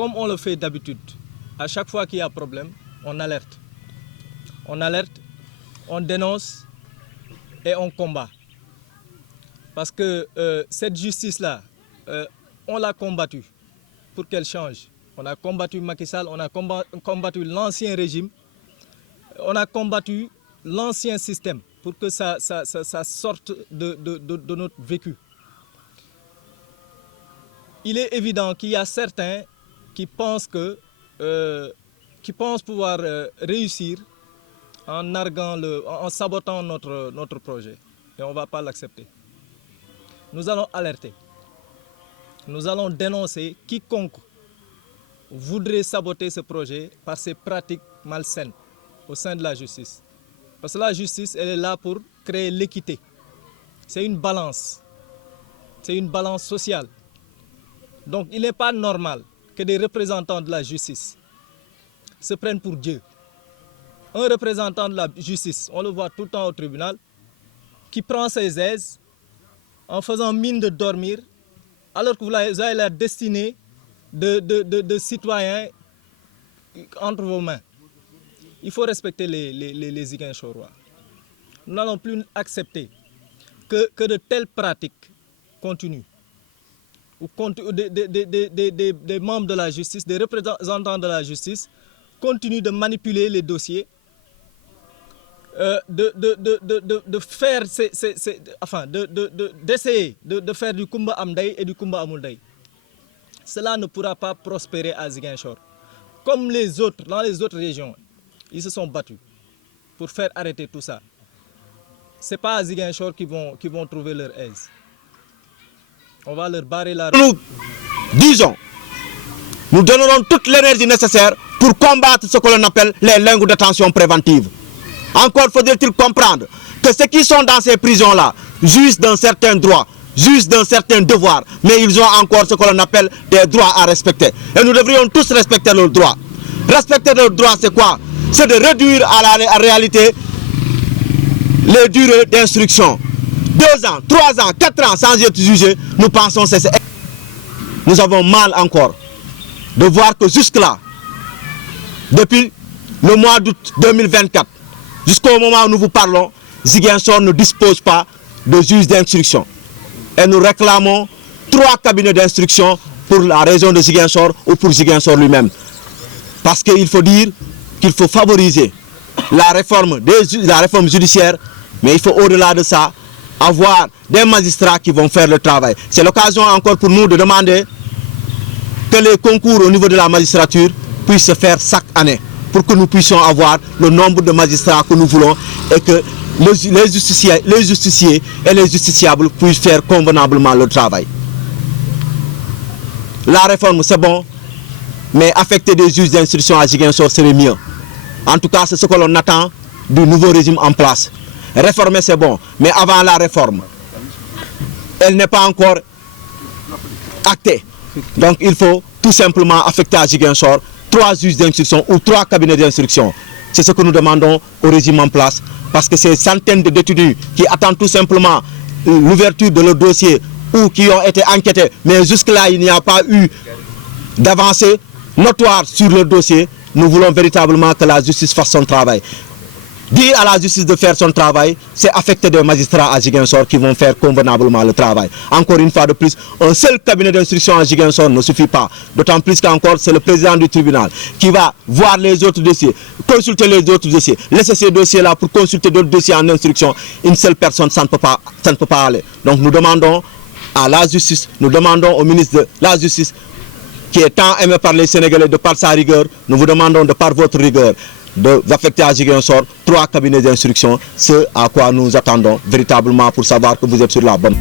comme on le fait d'habitude, à chaque fois qu'il y a un problème, on alerte. On alerte, on dénonce et on combat. Parce que cette justice-là, on l'a combattue pour qu'elle change. On a combattu Macky Sall, on a combattu l'ancien régime, on a combattu l'ancien système pour que ça sorte de notre vécu. Il est évident qu'il y a certains qui pensent pouvoir réussir en sabotant notre projet. Et on ne va pas l'accepter. Nous allons alerter. Nous allons dénoncer quiconque voudrait saboter ce projet par ses pratiques malsaines au sein de la justice. Parce que la justice, elle est là pour créer l'équité. C'est une balance. C'est une balance sociale. Donc il n'est pas normal que des représentants de la justice se prennent pour Dieu. Un représentant de la justice, on le voit tout le temps au tribunal, qui prend ses aises en faisant mine de dormir, alors que vous avez la destinée de citoyens entre vos mains. Il faut respecter les Ziguinchorois. Nous n'allons plus accepter que de telles pratiques continuent. Ou des membres de la justice, des représentants de la justice continuent de manipuler les dossiers, d'essayer de faire du Kumba Amday et du Kumba Amulday. Cela ne pourra pas prospérer à Ziguinchor. Comme les autres, dans les autres régions, ils se sont battus pour faire arrêter tout ça. Ce n'est pas à Ziguinchor qu'ils vont trouver leur aise. On va leur barrer la route. Nous disons, nous donnerons toute l'énergie nécessaire pour combattre ce que l'on appelle les lingots de détention préventive. Encore faudrait-il comprendre que ceux qui sont dans ces prisons-là jouissent d'un certain droit, jouissent d'un certain devoir, mais ils ont encore ce que l'on appelle des droits à respecter. Et nous devrions tous respecter leurs droits. Respecter leurs droits, c'est quoi? C'est de réduire à la réalité les durées d'instruction. 2 ans, 3 ans, 4 ans sans être jugé, nous pensons que c'est... Nous avons mal encore de voir que jusque-là, depuis le mois d'août 2024, jusqu'au moment où nous vous parlons, Ziguinchor ne dispose pas de juge d'instruction. Et nous réclamons 3 cabinets d'instruction pour la région de Ziguinchor ou pour Ziguinchor lui-même. Parce qu'il faut dire qu'il faut favoriser la réforme judiciaire, mais il faut au-delà de ça avoir des magistrats qui vont faire le travail. C'est l'occasion encore pour nous de demander que les concours au niveau de la magistrature puissent se faire chaque année pour que nous puissions avoir le nombre de magistrats que nous voulons et que les justiciers et les justiciables puissent faire convenablement le travail. La réforme, c'est bon, mais affecter des juges d'instruction à Ziguinchor serait mieux. En tout cas, c'est ce que l'on attend du nouveau régime en place. Réformer, c'est bon, mais avant la réforme, elle n'est pas encore actée. Donc, il faut tout simplement affecter à Ziguinchor 3 juges d'instruction ou 3 cabinets d'instruction. C'est ce que nous demandons au régime en place, parce que ces centaines de détenus qui attendent tout simplement l'ouverture de leur dossier ou qui ont été enquêtés, mais jusque-là, il n'y a pas eu d'avancée notoire sur leur dossier. Nous voulons véritablement que la justice fasse son travail. Dire à la justice de faire son travail, c'est affecter des magistrats à Ziguinchor qui vont faire convenablement le travail. Encore une fois de plus, un seul cabinet d'instruction à Ziguinchor ne suffit pas. D'autant plus qu'encore, c'est le président du tribunal qui va voir les autres dossiers, consulter les autres dossiers, laisser ces dossiers-là pour consulter d'autres dossiers en instruction. Une seule personne, ça ne peut pas aller. Donc nous demandons à la justice, nous demandons au ministre de la Justice, qui est tant aimé par les Sénégalais de par sa rigueur, nous vous demandons de par votre rigueur, d'affecter à Ziguinchor 3 cabinets d'instruction, ce à quoi nous attendons véritablement pour savoir que vous êtes sur la bonne.